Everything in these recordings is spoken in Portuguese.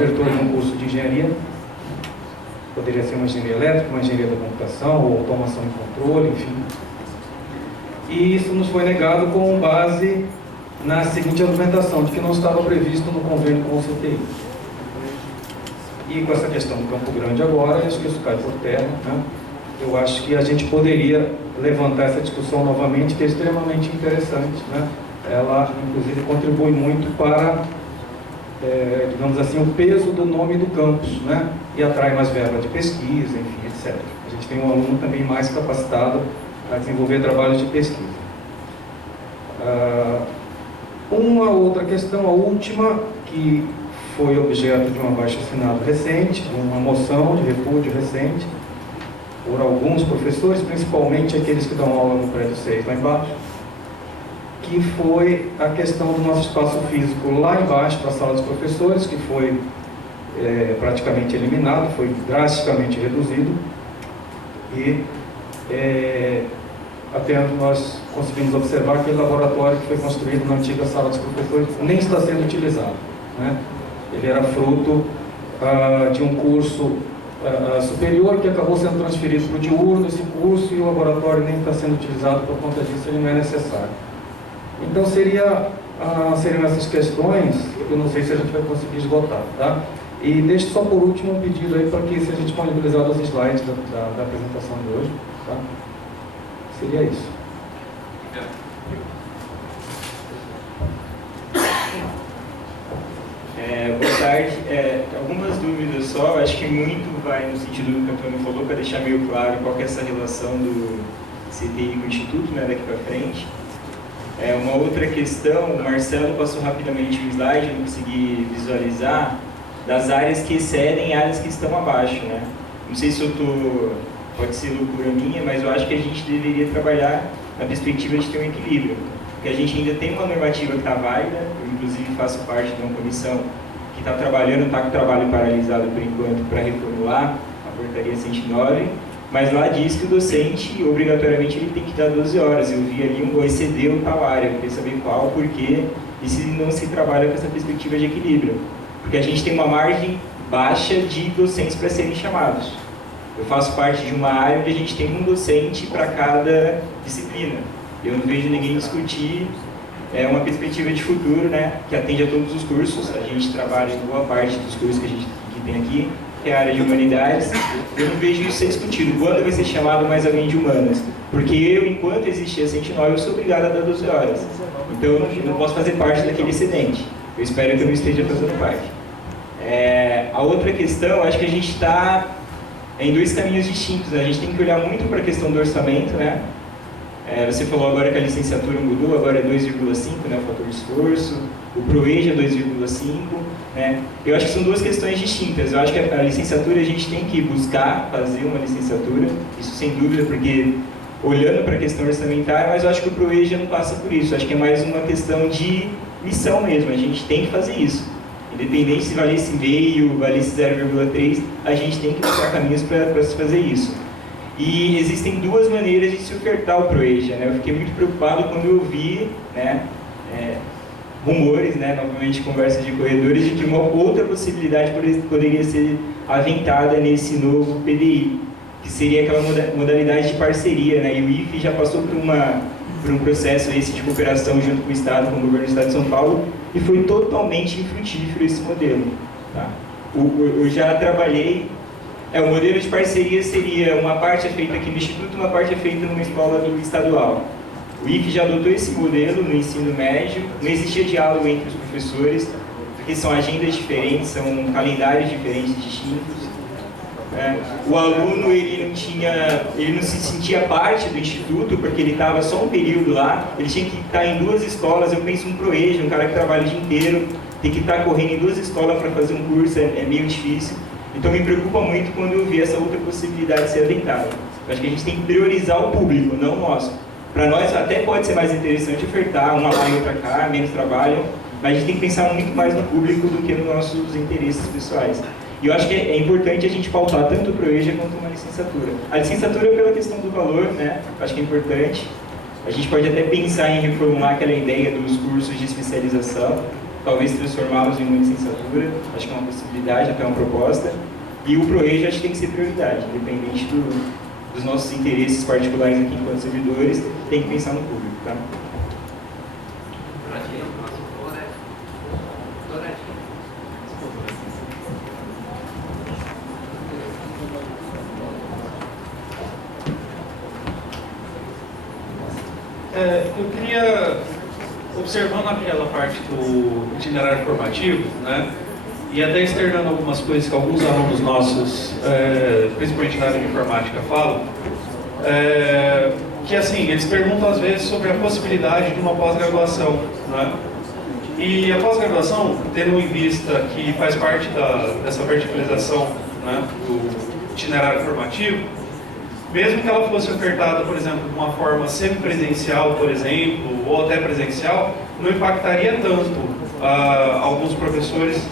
abertura de um curso de engenharia. Poderia ser uma engenharia elétrica, uma engenharia da computação, ou automação e controle, enfim. E isso nos foi negado com base na seguinte argumentação, de que não estava previsto no convênio com o CTI. E com essa questão do Campo Grande agora, acho que isso cai por terra, né? Eu acho que a gente poderia levantar essa discussão novamente, que é extremamente interessante, né? Ela, inclusive, contribui muito para, digamos assim, o peso do nome do campus, né? E atrai mais verba de pesquisa, enfim, etc. A gente tem um aluno também mais capacitado a desenvolver trabalhos de pesquisa. Uma outra questão, a última, que foi objeto de um abaixo-assinado recente, de uma moção de repúdio recente, por alguns professores, principalmente aqueles que dão aula no prédio 6 lá embaixo, que foi a questão do nosso espaço físico lá embaixo, para a sala dos professores, que foi praticamente eliminado, foi drasticamente reduzido, e até nós conseguimos observar que aquele laboratório que foi construído na antiga sala dos professores nem está sendo utilizado, né? Ele era fruto de um curso superior que acabou sendo transferido para o diurno, esse curso, e o laboratório nem está sendo utilizado, por conta disso ele não é necessário. Então seriam essas questões, eu não sei se a gente vai conseguir esgotar, tá? E deixo só por último um pedido aí para que seja disponibilizado os slides da apresentação de hoje, tá? Seria isso. Boa tarde. Algumas dúvidas só, acho que muito vai no sentido do que o Antônio falou, para deixar meio claro qual que é essa relação do CTI com o Instituto, né, daqui para frente. Uma outra questão, o Marcelo passou rapidamente o slide, eu não consegui visualizar, das áreas que excedem áreas que estão abaixo, né? Não sei se pode ser loucura minha, mas eu acho que a gente deveria trabalhar na perspectiva de ter um equilíbrio. Porque a gente ainda tem uma normativa que está válida, eu inclusive faço parte de uma comissão que está trabalhando, está com o trabalho paralisado por enquanto para reformular a portaria 109, mas lá diz que o docente, obrigatoriamente, ele tem que dar 12 horas. Eu vi ali exceder o tal área, eu queria saber qual, por quê, e se não se trabalha com essa perspectiva de equilíbrio. Porque a gente tem uma margem baixa de docentes para serem chamados. Eu faço parte de uma área onde a gente tem um docente para cada disciplina. Eu não vejo ninguém discutir uma perspectiva de futuro, né, que atende a todos os cursos. A gente trabalha em boa parte dos cursos que a gente tem aqui, que é a área de humanidades. Eu não vejo isso ser discutido. Quando vai ser chamado mais alguém de humanas? Porque eu, enquanto existir a 109, eu sou obrigado a dar 12 horas. Então eu não posso fazer parte daquele excedente. Eu espero que eu não esteja fazendo parte. A outra questão, acho que a gente está em dois caminhos distintos, né? A gente tem que olhar muito para a questão do orçamento, né? Você falou agora que a licenciatura mudou, agora é 2,5, né, o fator de esforço, o ProEja é 2,5, né? Eu acho que são duas questões distintas. Eu acho que a licenciatura a gente tem que buscar fazer uma licenciatura, isso sem dúvida, porque olhando para a questão orçamentária, mas eu acho que o ProEja não passa por isso. Eu acho que é mais uma questão de missão mesmo, a gente tem que fazer isso. Independente se valesse meio, valesse 0,3, a gente tem que buscar caminhos para se fazer isso. E existem duas maneiras de se ofertar o ProEja, né? Eu fiquei muito preocupado quando eu vi, né, rumores, né, novamente conversas de corredores, de que uma outra possibilidade poderia ser aventada nesse novo PDI, que seria aquela modalidade de parceria, né? E o IFE já passou por um processo esse de cooperação junto com o Estado, com o governo do Estado de São Paulo, e foi totalmente infrutífero esse modelo, tá? Eu já trabalhei. O modelo de parceria seria uma parte é feita aqui no Instituto, uma parte é feita numa escola do estadual. O IFE já adotou esse modelo no ensino médio, não existia diálogo entre os professores, porque são agendas diferentes, são calendários diferentes, distintos. O aluno ele não se sentia parte do Instituto, porque ele estava só um período lá, ele tinha que estar em duas escolas. Eu penso um ProEja, um cara que trabalha o dia inteiro, tem que estar correndo em duas escolas para fazer um curso, é meio difícil. Então me preocupa muito quando eu vi essa outra possibilidade de ser aventada. Eu acho que a gente tem que priorizar o público, não o nosso. Para nós até pode ser mais interessante ofertar uma lá e outra cá, menos trabalho, mas a gente tem que pensar muito mais no público do que nos nossos interesses pessoais. E eu acho que é importante a gente pautar tanto o ProEja quanto uma licenciatura. A licenciatura é pela questão do valor, né? Eu acho que é importante. A gente pode até pensar em reformular aquela ideia dos cursos de especialização. talvez transformá-los em uma licenciatura, acho que é uma possibilidade, até uma proposta, e o ProRede acho que tem que ser prioridade, independente dos nossos interesses particulares aqui enquanto servidores, tem que pensar no público, tá? Eu queria, observando aquela parte do itinerário formativo, né, e até externando algumas coisas que alguns alunos nossos, principalmente na área de informática, falam, que assim, eles perguntam às vezes sobre a possibilidade de uma pós-graduação, né? E a pós-graduação, tendo em vista que faz parte dessa verticalização, né, do itinerário formativo, mesmo que ela fosse ofertada, por exemplo, de uma forma semipresencial, por exemplo, ou até presencial, não impactaria tanto alguns professores,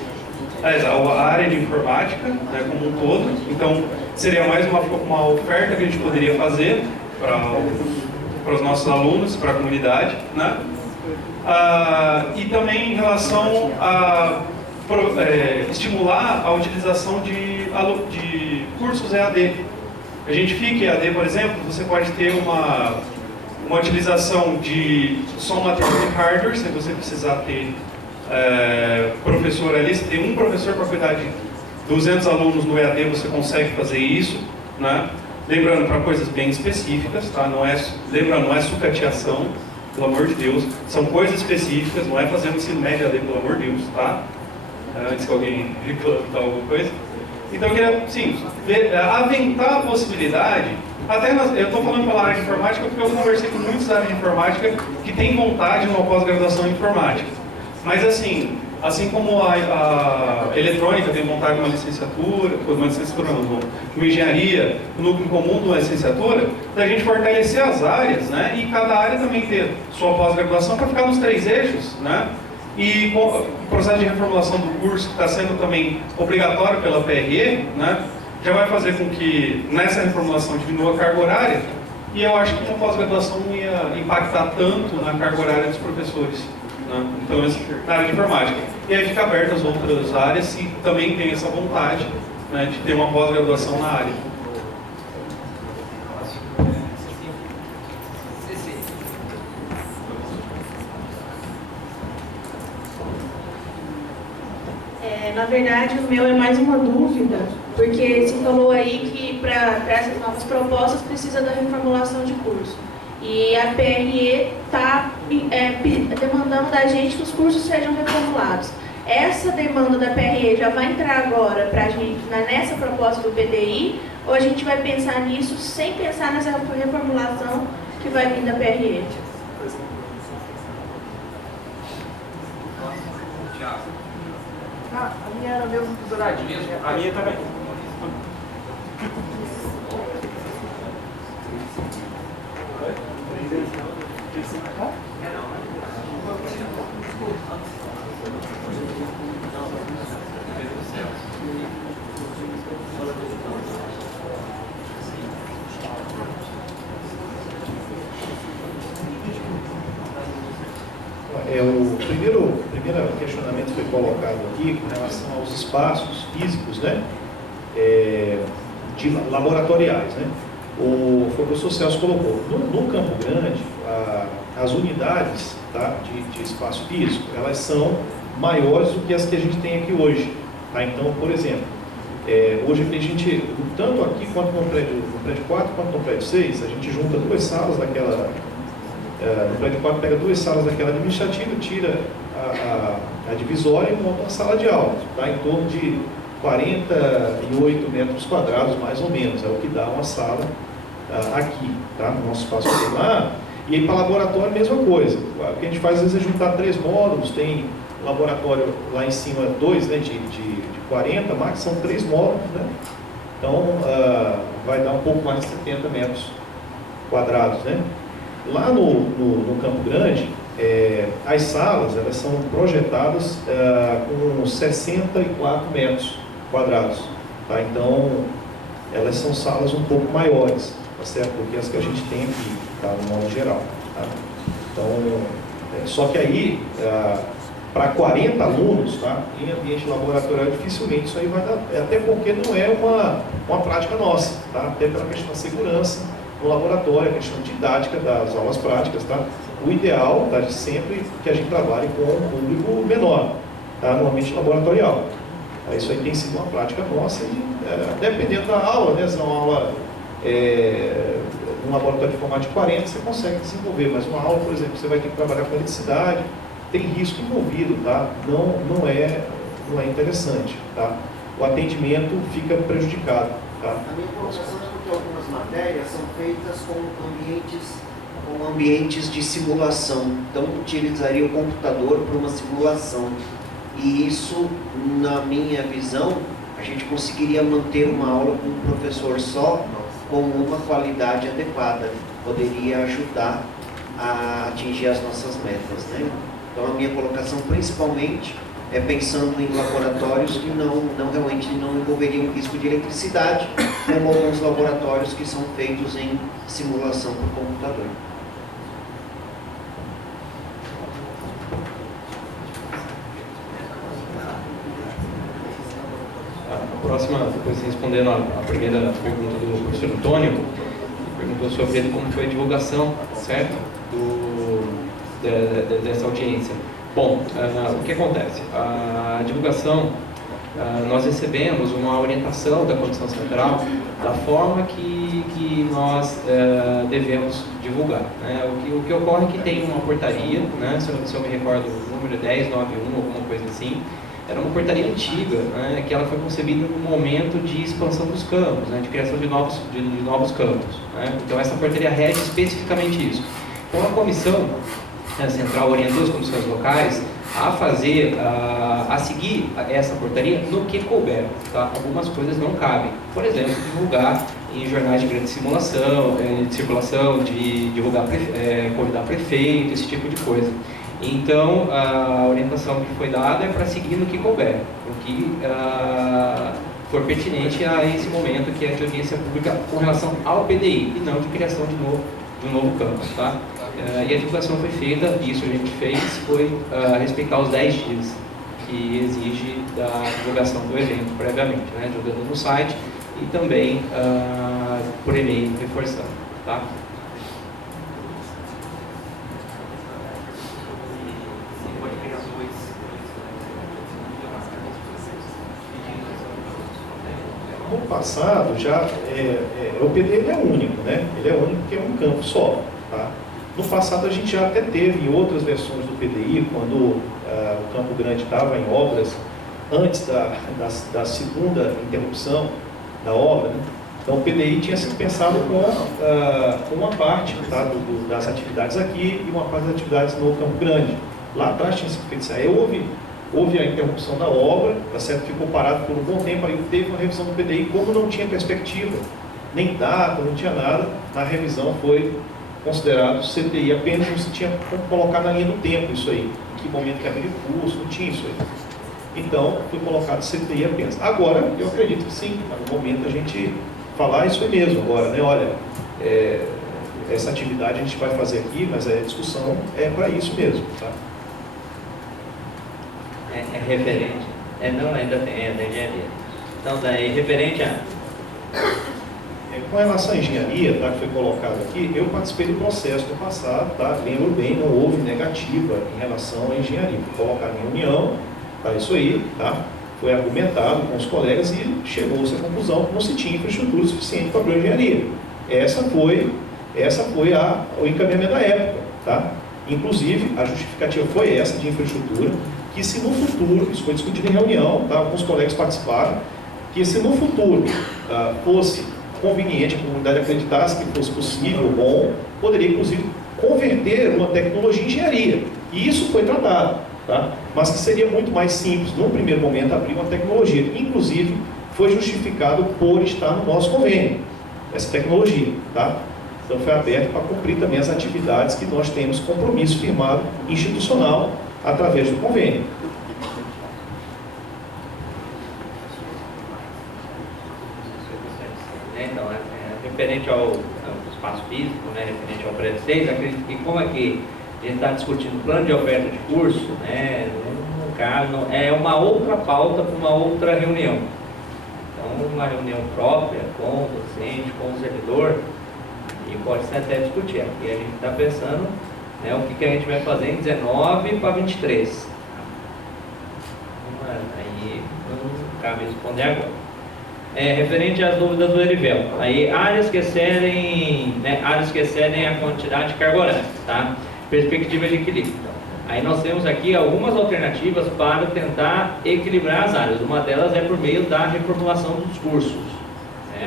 a área de informática, né, como um todo. Então, seria mais uma oferta que a gente poderia fazer para os nossos alunos, para a comunidade, né? E também em relação a estimular a utilização de cursos EAD. A gente fica em EAD, por exemplo, você pode ter uma utilização de som material de hardware, sem você precisar ter professor ali. Se tem um professor para cuidar de 200 alunos no EAD, você consegue fazer isso, né? Lembrando, para coisas bem específicas, tá? Não é sucateação, pelo amor de Deus. São coisas específicas, não é fazendo ensino médio EAD, pelo amor de Deus, tá? Antes que alguém reclame alguma coisa. Então eu queria, sim, aventar a possibilidade, eu estou falando pela área de informática porque eu conversei com muitos da área de informática que têm vontade de uma pós-graduação em informática. Mas assim como a eletrônica tem vontade de uma licenciatura não, uma engenharia, o núcleo comum de uma licenciatura, da gente fortalecer as áreas, né, e cada área também ter sua pós-graduação para ficar nos 3 eixos, né? E com o processo de reformulação do curso, que está sendo também obrigatório pela PRE, né, já vai fazer com que nessa reformulação diminua a carga horária, e eu acho que uma pós-graduação não ia impactar tanto na carga horária dos professores, né, então, na área de informática. E aí fica aberto as outras áreas se também tem essa vontade, né, de ter uma pós-graduação na área. Na verdade, o meu é mais uma dúvida, porque se falou aí que para essas novas propostas precisa da reformulação de curso. E a PRE está demandando da gente que os cursos sejam reformulados. Essa demanda da PRE já vai entrar agora para a gente nessa proposta do PDI, ou a gente vai pensar nisso sem pensar nessa reformulação que vai vir da PRE? A minha era mesmo douradinha. A minha também. O primeiro questionamento que foi colocado aqui com relação aos espaços físicos, né, laboratoriais, né, foi o professor Celso colocou. No Campo Grande, as unidades, tá, de espaço físico, elas são maiores do que as que a gente tem aqui hoje. Tá? Então, por exemplo, hoje a gente, tanto aqui quanto no prédio 4 quanto no prédio 6, a gente junta 2 salas daquela... no prédio 4 pega 2 salas daquela administrativa, tira a divisória e monta uma sala de aula, tá? Em torno de 48 metros quadrados, mais ou menos, é o que dá uma sala aqui, tá? No nosso espaço lá. E aí para laboratório, mesma coisa. O que a gente faz às vezes é juntar 3 módulos, tem laboratório lá em cima 2, né, de 40, mas são 3 módulos, né? Então vai dar um pouco mais de 70 metros quadrados, né? Lá no Campo Grande, as salas elas são projetadas com 64 metros quadrados. Tá? Então, elas são salas um pouco maiores, tá certo? Do que as que a gente tem aqui, tá? No modo geral. Tá? Então, só que aí, para 40 alunos, tá? Em ambiente laboratorial, dificilmente isso aí vai dar, até porque não é uma prática nossa, tá? Até pela questão da segurança no laboratório, a questão didática das aulas práticas, tá? O ideal, tá, sempre que a gente trabalhe com um público menor, tá? No ambiente laboratorial. Isso aí tem sido uma prática nossa e, dependendo da aula, né? Se é uma aula um laboratório de formato de 40, você consegue desenvolver, mas uma aula, por exemplo, você vai ter que trabalhar com eletricidade, tem risco envolvido, tá? Não é interessante, tá? O atendimento fica prejudicado, tá? A minha colocação é porque algumas matérias são feitas com ambientes de simulação, então utilizaria o computador para uma simulação, e isso, na minha visão, a gente conseguiria manter uma aula com um professor só, com uma qualidade adequada, poderia ajudar a atingir as nossas metas, né? Então a minha colocação principalmente é pensando em laboratórios que realmente não envolveriam risco de eletricidade, como alguns laboratórios que são feitos em simulação por computador. A próxima, depois respondendo a primeira pergunta do professor Antônio, ele perguntou sobre como foi a divulgação, certo? Dessa audiência. Bom, o que acontece? A divulgação, nós recebemos uma orientação da Comissão Central da forma que nós devemos divulgar, né? O que ocorre é que tem uma portaria, né? Se eu me recordo, o número 1091, alguma coisa assim. Era uma portaria antiga, né, que ela foi concebida no momento de expansão dos campos, né, de criação de novos campos, né? Então essa portaria rege especificamente isso. Então a comissão central orientou as comissões locais a seguir essa portaria no que couber, tá? Algumas coisas não cabem. Por exemplo, divulgar em jornais de grande simulação, de circulação, de divulgar, convidar prefeito, esse tipo de coisa. Então, a orientação que foi dada é para seguir no que couber, o que for pertinente a esse momento que é de audiência pública com relação ao PDI e não de criação de um novo campus, tá? E a divulgação foi feita, isso a gente fez, foi respeitar os 10 dias que exige da divulgação do evento previamente, né? Jogando no site e também por e-mail reforçando, tá? No passado, o PD ele é único, né? Ele é único porque é um campo só, tá? No passado, a gente já até teve em outras versões do PDI, quando o Campo Grande estava em obras, antes da segunda interrupção da obra, né? Então, o PDI tinha sido pensado com uma parte, tá, das atividades aqui e uma parte das atividades no Campo Grande. Lá atrás tinha sido feito isso. Aí houve a interrupção da obra, tá certo? Ficou parado por um bom tempo, aí teve uma revisão do PDI, como não tinha perspectiva, nem data, não tinha nada, na revisão foi considerado CTI apenas, não se tinha como colocar na linha do tempo isso aí, em que momento que abriu o curso, não tinha isso aí. Então, foi colocado CTI apenas. Agora, eu acredito que sim, no momento a gente falar isso aí mesmo agora, né? Olha, essa atividade a gente vai fazer aqui, mas a discussão é para isso mesmo, tá? É referente. Não, ainda tem, da engenharia. Então, daí, referente a... Com relação à engenharia, tá, que foi colocado aqui, eu participei do processo no passado, tá? Lembro bem, não houve negativa em relação à engenharia. Foi colocado em reunião, tá? Isso aí, tá? Foi argumentado com os colegas e chegou-se à conclusão que não se tinha infraestrutura suficiente para a engenharia. Essa foi o encaminhamento da época, tá? Inclusive, a justificativa foi essa de infraestrutura, que se no futuro, isso foi discutido em reunião, tá? Alguns colegas participaram, que se no futuro fosse conveniente, a comunidade acreditasse que fosse possível, bom, poderia inclusive converter uma tecnologia em engenharia. E isso foi tratado, tá? Mas que seria muito mais simples, no primeiro momento, abrir uma tecnologia. Inclusive, foi justificado por estar no nosso convênio, essa tecnologia, tá? Então foi aberto para cumprir também as atividades que nós temos compromisso firmado institucional através do convênio. Então, referente ao espaço físico, né, referente ao prédio 6, acredito que como aqui a gente está discutindo plano de oferta de curso, né, cabe, é uma outra pauta para uma outra reunião. Então, uma reunião própria com o docente, com o servidor, e pode ser até discutir. Aqui a gente está pensando, né, o que a gente vai fazer em 19 para 23. Aí não cabe responder agora. Referente às dúvidas do Erivel, aí áreas que excedem a quantidade de carga horária, tá? Perspectiva de equilíbrio. Aí nós temos aqui algumas alternativas para tentar equilibrar as áreas. Uma delas é por meio da reformulação dos cursos.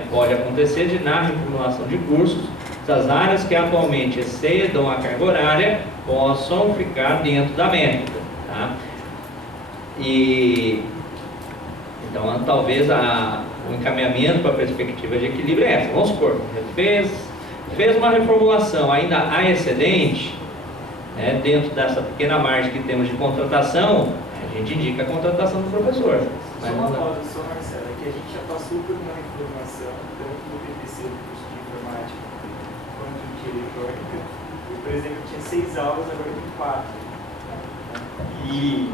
Pode acontecer de, na reformulação de cursos, essas áreas que atualmente excedam a carga horária possam ficar dentro da métrica, tá? E então talvez o encaminhamento para a perspectiva de equilíbrio é essa. Vamos supor, fez uma reformulação, ainda há excedente, dentro dessa pequena margem que temos de contratação, a gente indica a contratação do professor. Só uma pausa, só Marcelo, é que a gente já passou por uma reformulação, tanto no PPC do curso de informática, quanto de eletrônica. Eu, por exemplo, tinha 6 aulas, agora tem 4. E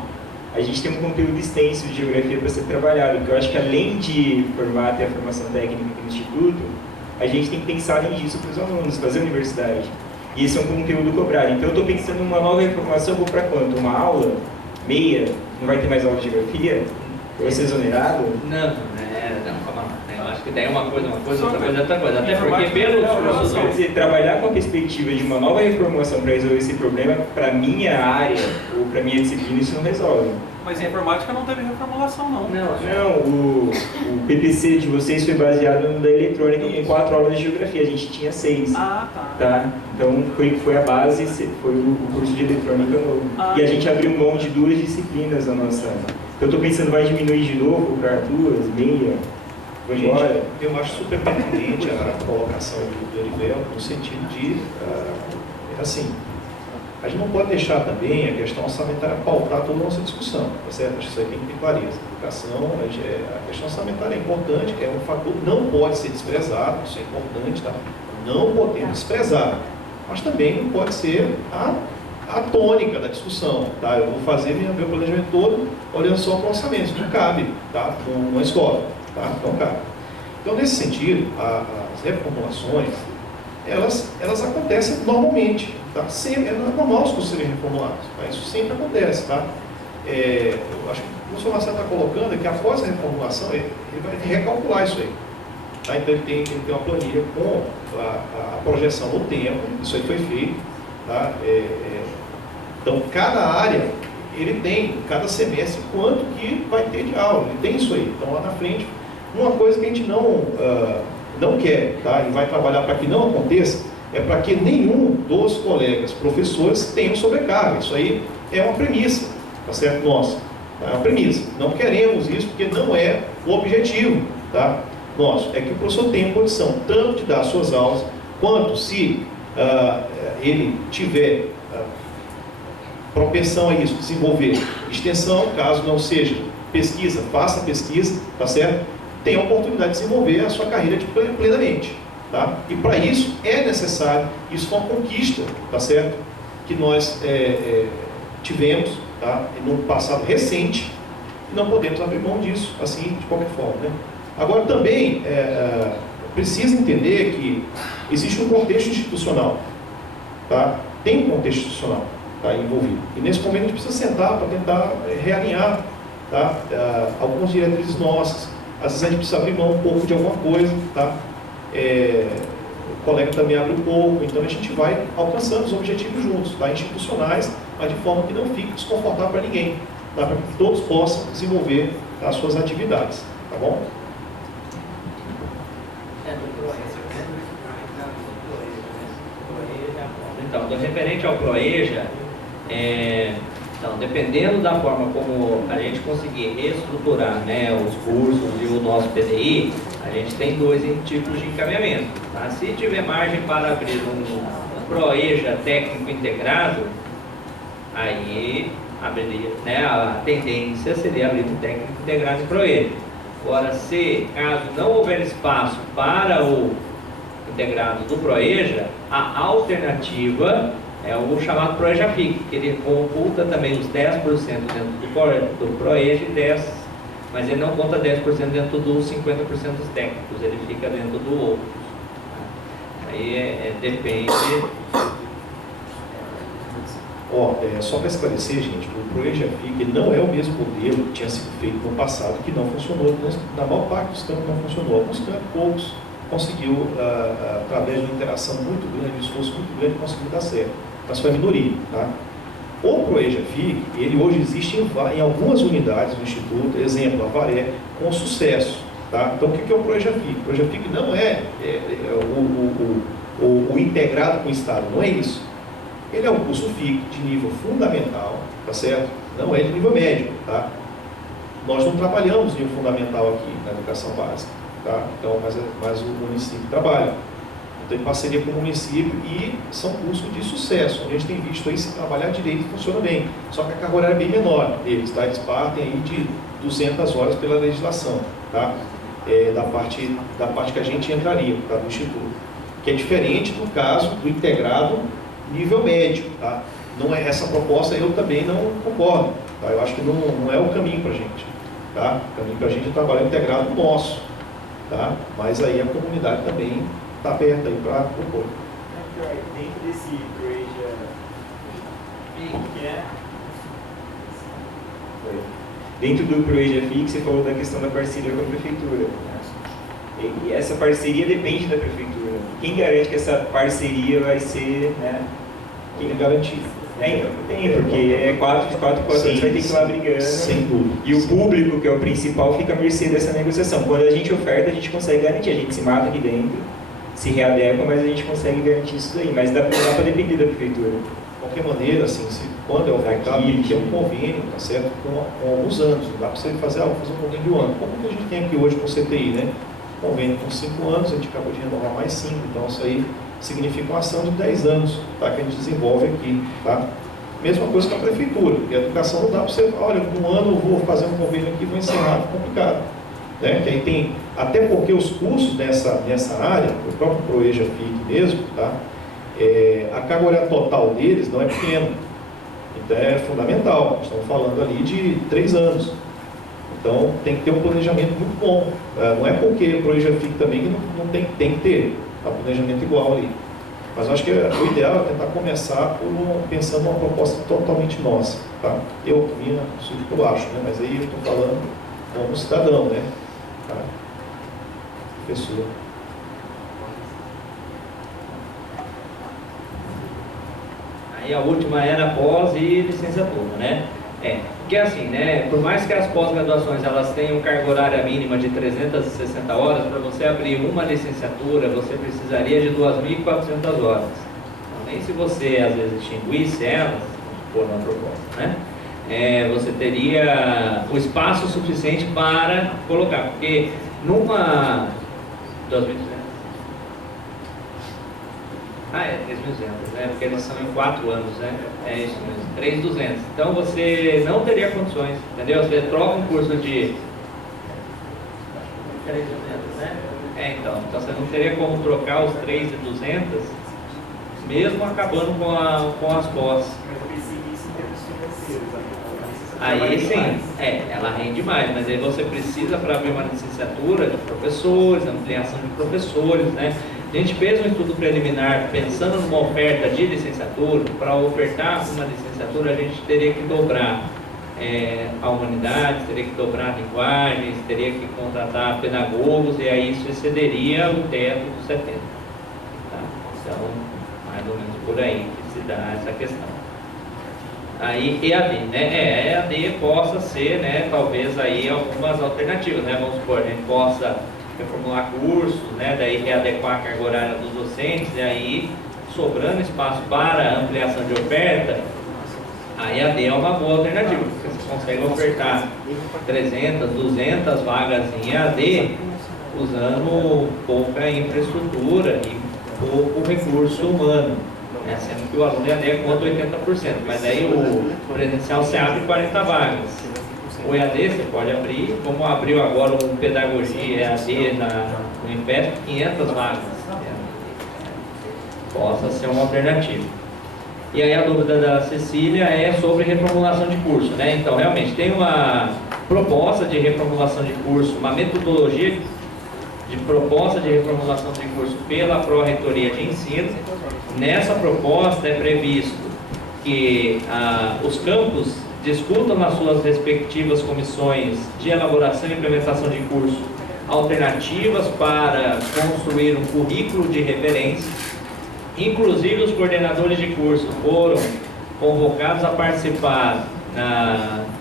a gente tem um conteúdo extenso de geografia para ser trabalhado, que eu acho que além de formar até a formação técnica aqui no Instituto, a gente tem que pensar além disso para os alunos, fazer a universidade. E esse é um conteúdo cobrado. Então eu estou pensando numa nova reformulação, vou para quanto? Uma aula? Meia? Não vai ter mais aula de geografia? Vai ser exonerado? Não, calma lá. Eu acho que daí é uma coisa, outra coisa. Até porque pelos cursos... Quer dizer, trabalhar com a perspectiva de uma nova reformulação para resolver esse problema, para minha área ou para minha disciplina, isso não resolve. Mas a informática não teve reformulação, não. Não, o PPC de vocês foi baseado no da eletrônica com 4 aulas de geografia, a gente tinha 6. Ah, tá. Então foi a base, foi o curso de eletrônica novo. E a gente abriu mão de 2 disciplinas na nossa... Eu estou pensando, vai diminuir de novo para 2, meia? Gente, eu acho super pertinente a colocação do Erivel, no sentido de, assim, a gente não pode deixar também a questão orçamentária pautar toda a nossa discussão, tá certo? Acho que isso aí tem que ter clareza. A educação, a questão orçamentária é importante, é um fator, não pode ser desprezado, isso é importante, tá? Não podemos desprezar, mas também não pode ser a tônica da discussão, tá? Eu vou fazer meu planejamento todo olhando só para o orçamento, isso não cabe, tá? Numa escola, tá? Não cabe. Então, nesse sentido, as reformulações, elas acontecem normalmente, tá? Sempre, é normal os cursos serem reformulados, mas isso sempre acontece, tá? Eu acho que o professor Marcelo está colocando é que após a reformulação, ele vai recalcular isso aí. Tá? Então, ele tem uma planilha com a projeção no tempo, isso aí foi feito, tá? Então, cada área, ele tem, cada semestre, quanto que vai ter de aula, ele tem isso aí. Então, lá na frente, uma coisa que a gente não quer, tá? E vai trabalhar para que não aconteça, é para que nenhum dos colegas professores tenha sobrecarga. Isso aí é uma premissa, tá certo? Nossa, é uma premissa. Não queremos isso porque não é o objetivo, tá? Nosso, é que o professor tenha condição tanto de dar suas aulas, quanto se ele tiver propensão a isso, desenvolver extensão, caso não seja pesquisa, faça pesquisa, tá certo? Tem a oportunidade de desenvolver a sua carreira plenamente, tá? E para isso é necessário, isso foi uma conquista, tá certo? Que nós tivemos, tá? No passado recente, e não podemos abrir mão disso, assim, de qualquer forma, né? Agora também, precisa entender que existe um contexto institucional, tá? Tem um contexto institucional, tá, envolvido. E nesse momento a gente precisa sentar para tentar realinhar, tá? Algumas diretrizes nossas. Às vezes a gente precisa abrir mão um pouco de alguma coisa, tá? O colega também abre um pouco, então a gente vai alcançando os objetivos juntos, tá? Institucionais, mas de forma que não fique desconfortável para ninguém, tá? Para que todos possam desenvolver as suas atividades, tá bom? Então, referente ao PROEJA, então, dependendo da forma como a gente conseguir reestruturar, né, os cursos e o nosso PDI, a gente tem 2 tipos de encaminhamento. Tá? Se tiver margem para abrir um PROEJA técnico integrado, aí abriria, né, a tendência seria abrir um técnico integrado em PROEJA. Agora, se caso não houver espaço para o integrado do PROEJA, a alternativa é o chamado ProEJAFIC, que ele computa também os 10% dentro do ProEJ e 10%, mas ele não conta 10% dentro dos 50% dos técnicos, ele fica dentro do outro. Aí depende. Só para esclarecer, gente, o ProEJAFIC não é o mesmo modelo que tinha sido feito no passado, que não funcionou. Na maior parte dos campos não funcionou. Alguns campos, poucos, conseguiu, através de uma interação muito grande, um esforço muito grande, conseguiu dar certo. Mas foi a minoria. Tá? O ProEJAFIC, ele hoje existe em algumas unidades do Instituto, exemplo, a Avaré, com sucesso. Tá? Então, o que é o ProEJAFIC? O ProEJAFIC não é o integrado com o Estado, não é isso. Ele é um curso FIC de nível fundamental, tá certo? Não é de nível médio, tá? Nós não trabalhamos nível fundamental aqui na educação básica, tá? Então, mas o município trabalha. Então, em parceria com o município, e são cursos de sucesso. A gente tem visto aí, se trabalhar direito, funciona bem. Só que a carga horária é bem menor deles, tá? Eles partem aí de 200 horas pela legislação, tá? Da parte que a gente entraria, tá? Do Instituto. Que é diferente do caso do integrado nível médio, tá? Não é essa proposta, eu também não concordo, tá? Eu acho que não é o caminho para a gente, tá? O caminho para a gente é trabalhar integrado nosso, tá? Mas aí a comunidade também está aberta aí para propor. Dentro desse dentro do ProEJAFIC, você falou da questão da parceria com a prefeitura. E essa parceria depende da prefeitura. Quem garante que essa parceria vai ser, né? Quem garantir? Tem, porque 4 de 4 anos vai ter que ir lá brigando. Sem dúvida. E o público, que é o principal, fica à mercê dessa negociação. Quando a gente oferta, a gente consegue garantir. A gente se mata aqui dentro, se readequa, mas a gente consegue garantir isso daí. Mas dá para depender da prefeitura. De qualquer maneira, assim, quando é ofertado, tem que ter um convênio, tá certo? Com alguns anos. Não dá para você fazer um convênio de um ano. Como que a gente tem aqui hoje com o CTI, né? Convênio com 5 anos, a gente acabou de renovar mais 5, então isso aí significa uma ação de 10 anos, tá, que a gente desenvolve aqui. Tá? Mesma coisa com a prefeitura, porque a educação não dá para você, olha, um ano eu vou fazer um convênio aqui e vou encerrar, é complicado. Né? Que aí tem, até porque os cursos nessa área, o próprio ProEJAFIC mesmo, tá? A carga horária total deles não é pequena, então é fundamental, estamos falando ali de 3 anos. Então, tem que ter um planejamento muito bom. Não é porque o ProEJAFIC também que não tem que ter um planejamento igual ali. Mas eu acho que o ideal é tentar começar pensando numa proposta totalmente nossa. Tá? Eu acho, né? Mas aí eu estou falando como cidadão, né? Tá? Professor. Aí a última era pós e licenciatura, né? Porque assim, né, por mais que as pós-graduações elas tenham carga horária mínima de 360 horas, para você abrir uma licenciatura, você precisaria de 2.400 horas. Então, nem se você, às vezes, extinguisse elas, por uma proposta, né, você teria o espaço suficiente para colocar, porque numa... 2.200? 3.200, né? Porque eles são em 4 anos, né? É isso mesmo, 3.200. Então você não teria condições, entendeu? Você troca um curso de 3.200, né? Então você não teria como trocar os 3.200, mesmo acabando com as pós. Aí sim, ela rende mais, mas aí você precisa, para abrir uma licenciatura, de professores, ampliação de professores, né? A gente fez um estudo preliminar pensando numa oferta de licenciatura. Para ofertar uma licenciatura, a gente teria que dobrar a humanidade, teria que dobrar linguagens, teria que contratar pedagogos, e aí isso excederia o teto dos 70. Tá? Então, mais ou menos por aí que se dá essa questão. Aí EAD, né? EAD possa ser, né, talvez aí algumas alternativas, né? Vamos supor, a gente possa reformular cursos, né? Daí readequar a carga horária dos docentes, e aí sobrando espaço para ampliação de oferta, a EAD é uma boa alternativa, porque você consegue ofertar 300, 200 vagas em EAD usando pouca infraestrutura e pouco recurso humano. Sendo que o aluno EAD conta 80%, mas aí o presencial você abre 40 vagas. O EAD você pode abrir, como abriu agora um Pedagogia EAD no INPESP, 500 vagas. Possa ser uma alternativa. E aí a dúvida da Cecília é sobre reformulação de curso, né? Então, realmente, tem uma proposta de reformulação de curso, uma metodologia de proposta de reformulação de curso pela Pró-Reitoria de Ensino. Nessa proposta é previsto que os campos discutam nas suas respectivas comissões de elaboração e implementação de curso alternativas para construir um currículo de referência. Inclusive, os coordenadores de curso foram convocados a participar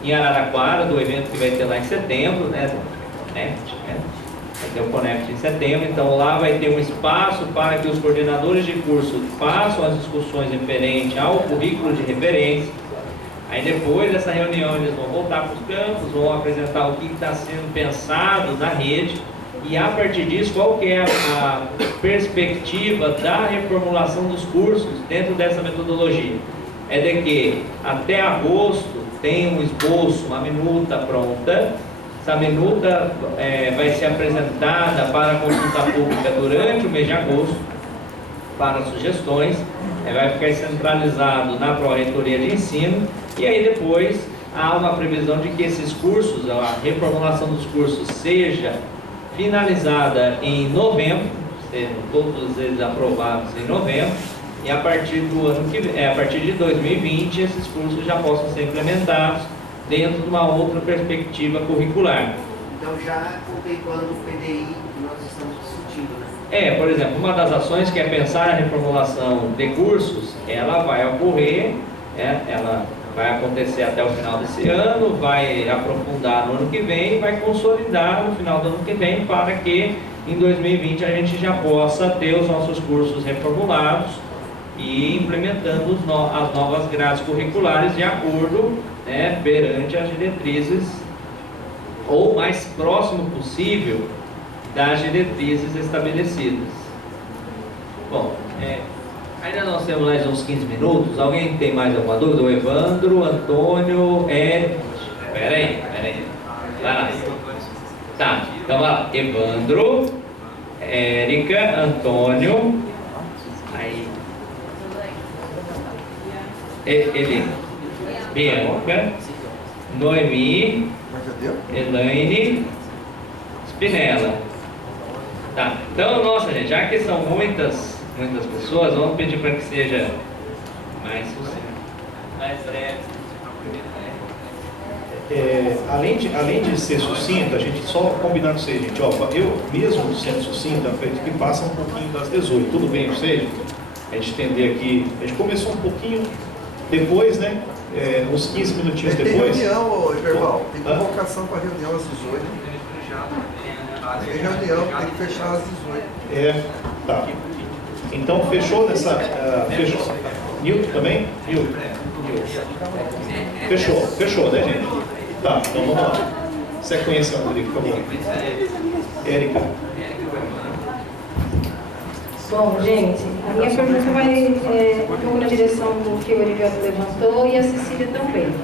em Araraquara, do evento que vai ter lá em setembro, né? Vai ter o Conect em setembro, então lá vai ter um espaço para que os coordenadores de curso façam as discussões referentes ao currículo de referência. Aí depois dessa reunião eles vão voltar para os campos, vão apresentar o que está sendo pensado na rede, e a partir disso, qual que é a perspectiva da reformulação dos cursos dentro dessa metodologia? É de que até agosto tem um esboço, uma minuta pronta. Essa minuta vai ser apresentada para a consulta pública durante o mês de agosto, para sugestões, vai ficar centralizado na Pró-Reitoria de Ensino, e aí depois há uma previsão de que esses cursos, a reformulação dos cursos seja finalizada em novembro, sejam todos eles aprovados em novembro, e a partir do ano que vem, a partir de 2020, esses cursos já possam ser implementados dentro de uma outra perspectiva curricular. Então já contemplando o PDI que nós estamos discutindo, né? Por exemplo, uma das ações que é pensar a reformulação de cursos, ela vai ocorrer, ela vai acontecer até o final desse ano, vai aprofundar no ano que vem e vai consolidar no final do ano que vem para que em 2020 a gente já possa ter os nossos cursos reformulados e implementando as novas grades curriculares de acordo, perante as diretrizes ou mais próximo possível das diretrizes estabelecidas. Bom, ainda nós temos mais uns 15 minutos. Alguém tem mais alguma dúvida? O Evandro, Antônio, Peraí. Vai lá. Tá, então vai lá. Evandro, Érica, Antônio, aí. Helena, Bianca, Noemi, Elaine, Spinella. Tá, então, nossa gente, já que são muitas pessoas, vamos pedir para que seja mais sucinto, mais breve. Além de ser sucinto, a gente só combinar com vocês, gente, eu mesmo sendo sucinto, acredito que passa um pouquinho das 18, tudo bem com vocês? A gente entender aqui, a gente começou um pouquinho depois, né? Uns 15 minutinhos depois. Tem reunião, Iberval, tem convocação para reunião às 18. Tem reunião, tem que fechar às 18. Tá. Então fechou nessa. Fechou. Nilton também? Nilton. Fechou, né, gente? Tá, então vamos lá. Sequência, Rodrigo, por favor. Érica. Bom, gente, a minha pergunta vai um pouco na direção do que o Orivelto levantou e a Cecília também.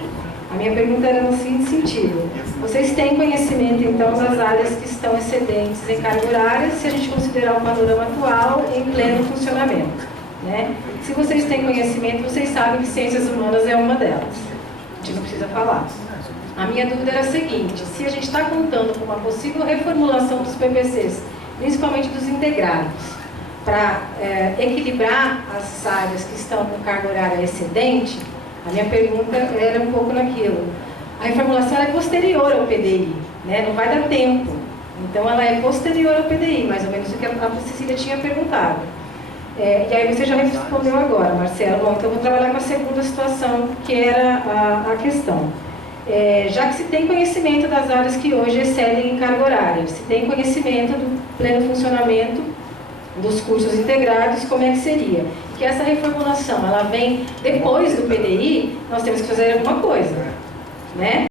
A minha pergunta era no seguinte sentido: vocês têm conhecimento, então, das áreas que estão excedentes em carga horária, se a gente considerar o panorama atual em pleno funcionamento, né? Se vocês têm conhecimento, vocês sabem que ciências humanas é uma delas. A gente não precisa falar. A minha dúvida era a seguinte: se a gente está contando com uma possível reformulação dos PPCs, principalmente dos integrados, para equilibrar as áreas que estão com carga horária excedente, a minha pergunta era um pouco naquilo. A reformulação é posterior ao PDI, né? Não vai dar tempo. Então, ela é posterior ao PDI, mais ou menos o que a Cecília tinha perguntado. E aí você já respondeu agora, Marcelo. Bom, então eu vou trabalhar com a segunda situação, que era a questão. Já que se tem conhecimento das áreas que hoje excedem em carga horária, se tem conhecimento do pleno funcionamento dos cursos integrados, como é que seria? Que essa reformulação, ela vem depois do PDI, nós temos que fazer alguma coisa, né?